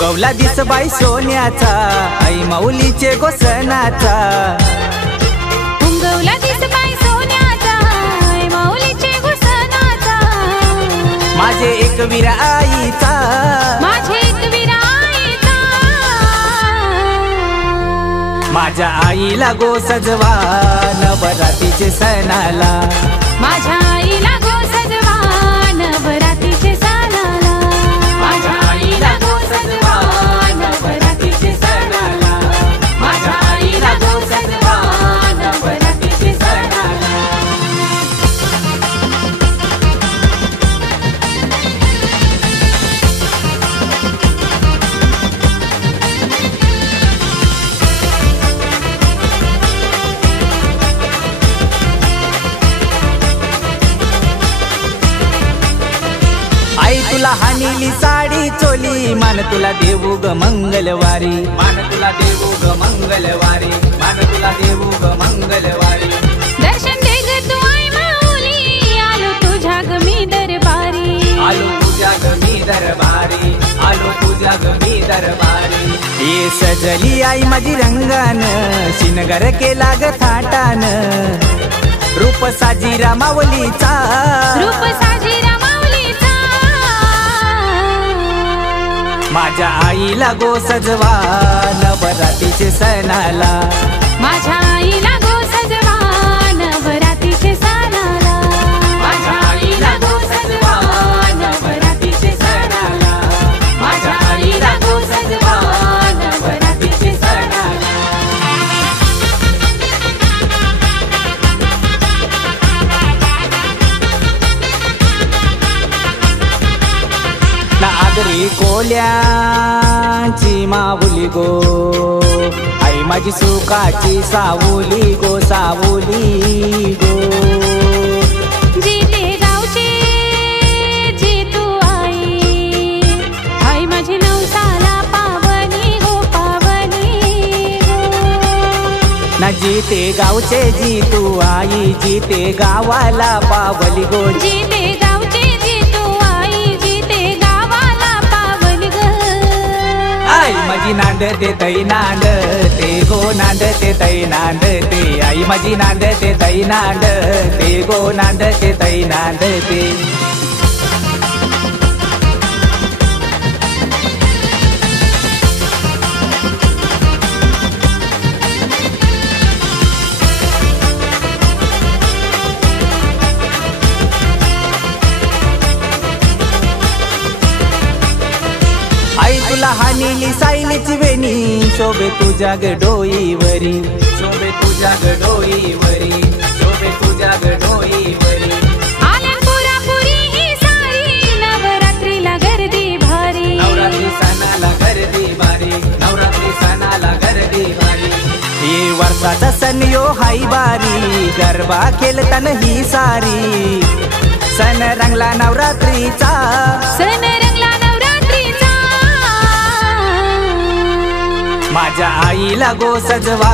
उगवला दिस बाई सोन्याचा आई माऊलीचे गोसनाचा उगवला दिस बाई सोन्याचा आई माऊलीचे गोसनाचा माझे एक वीर आईचा माझे एक वीर आईचा माझ्या आईला गो सजवा नवरात्रीचे सणाला माझ्या आईला गो सजवा नवरात्रीचे सणाला माझ्या आईला गो सजवा नवरात्रीचे सणाला माझ्या आईला गो सजवा नवरात्रीचे सणाला आई तुला हानीली साडी चोली मान तुला देऊ ग मंगलवारी मान तुला देऊ ग मंगलवारी मान तुला देऊ ग मंगलवारी दर्शन दे ग तू आई माऊली आलो तुझ्या ग मी दरबारी आलो तुझ्या ग मी दरबारी आलो तुझ्या ग मी दरबारी ये सजली आई माझी रंगान शिनगर केला ग थाटान रूप साजीरा माऊलीचा रूप साजीरा माझ्या आईला गो सजवा नवरात्रीचे सणाला माझ्या आईला गो सजवा नवरात्रीचे सणाला माझ्या आईला गो सजवा नवरात्रीचे सणाला माझ्या आईला गो सजवा नवरात्रीचे सणाला नागरी कोल्यांची माऊली गो आई माझी सुखाची सावली गो सावली गो जिते गावची जी तू आई आई माझी नवसाला पावनी गो पावनी गो ना जिते गावचे जी तू आई जिते गावाला पावली गो जिते गावचे जी तू आई जिते गावाला पावली ग आई माझी नांदते तई नांदते गो नांदते तई नांदते आई माझी नांदते तई नांदते गो नांदते तई नांदते आई तुला हानीली सायलीची वेणी शोभे तुझ्या ग डोईवरी शोभे तुझ्या ग डोईवरी शोभे तुझ्या ग डोईवरी आल्या पुरापुरी ही सारी नवरात्रीला गर्दी भारी नवरात्री सणाला गर्दी भारी नवरात्री सणाला गर्दी भारी ये वर्षाचा सण यो हाई बारी गरबा खेळतान ही सारी सण रंगला नवरात्रीचा सण रंगला नवरात्रीचा माझ्या आईला गो सजवा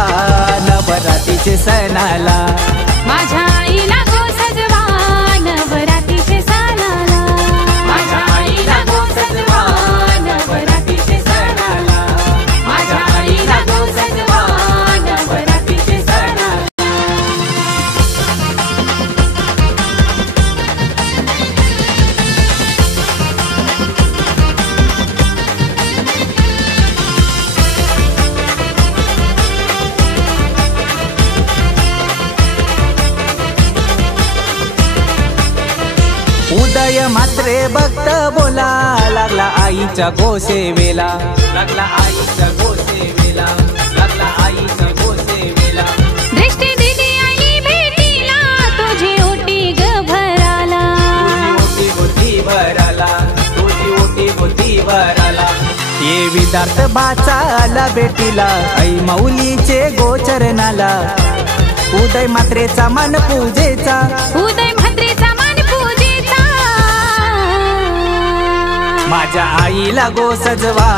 नवरात्रीचे सणाला माझ्या आईला गो सजवा नवरात्रीचे सणाला माझ्या आईला गो सजवा नवरात्रीचे सणाला माझ्या आईला गो सजवा नवरात्रीचे सणाला उदय मात्रे भक्त बोला लागला आईच्या गोसेवेला लागला आईच्या गोसेवेला लागला आईच्या गोसेवेला दृष्टी दिली आई भेटीला तुझी ओटी ग भराला तुझी ओटी भराला तुझी ओटी होती भराला ये विदार्थ बाचाला बेटीला आई माऊलीचे गोचरणाला उदय मात्रेचा मन पूजेचा उदय म्हात्रेचा मान पूजेचा माझ्या आईला गो सजवा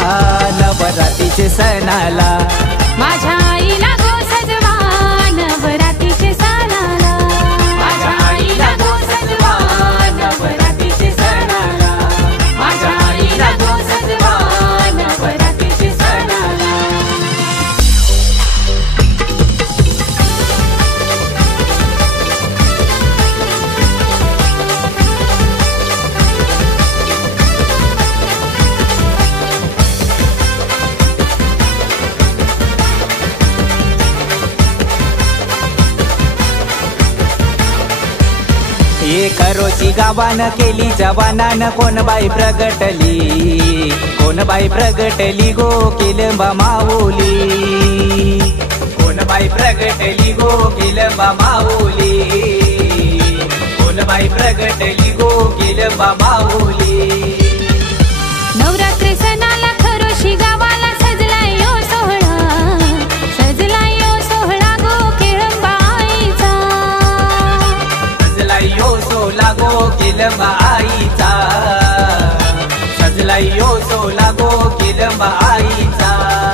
नवरात्रीचे सणाला माझ्या आईला गो सजवा नवरात्रीचे सणाला माझ्या आईला गो सजवा नवरात्रीचे सणाला माझ्या आईला गो सजवा नवरात्रीचे ये खरोची गावान केली जवानान कोण बाई प्रगटली, कोण बाई प्रगटली गो किलंबा माऊली, कोण बाई प्रगटली गो किलंबा माऊली, कोण बाई प्रगटली गो किलंबा माऊली. नवरात्री सणाला खरोशी गावाला सजलाय यो सोहळा, सजलाय यो सोहळा गो किळंबा आईचा, सजलाय यो सोला गो किलंबा आईचा, सजलाय यो सोला गो किलंबा आईचा.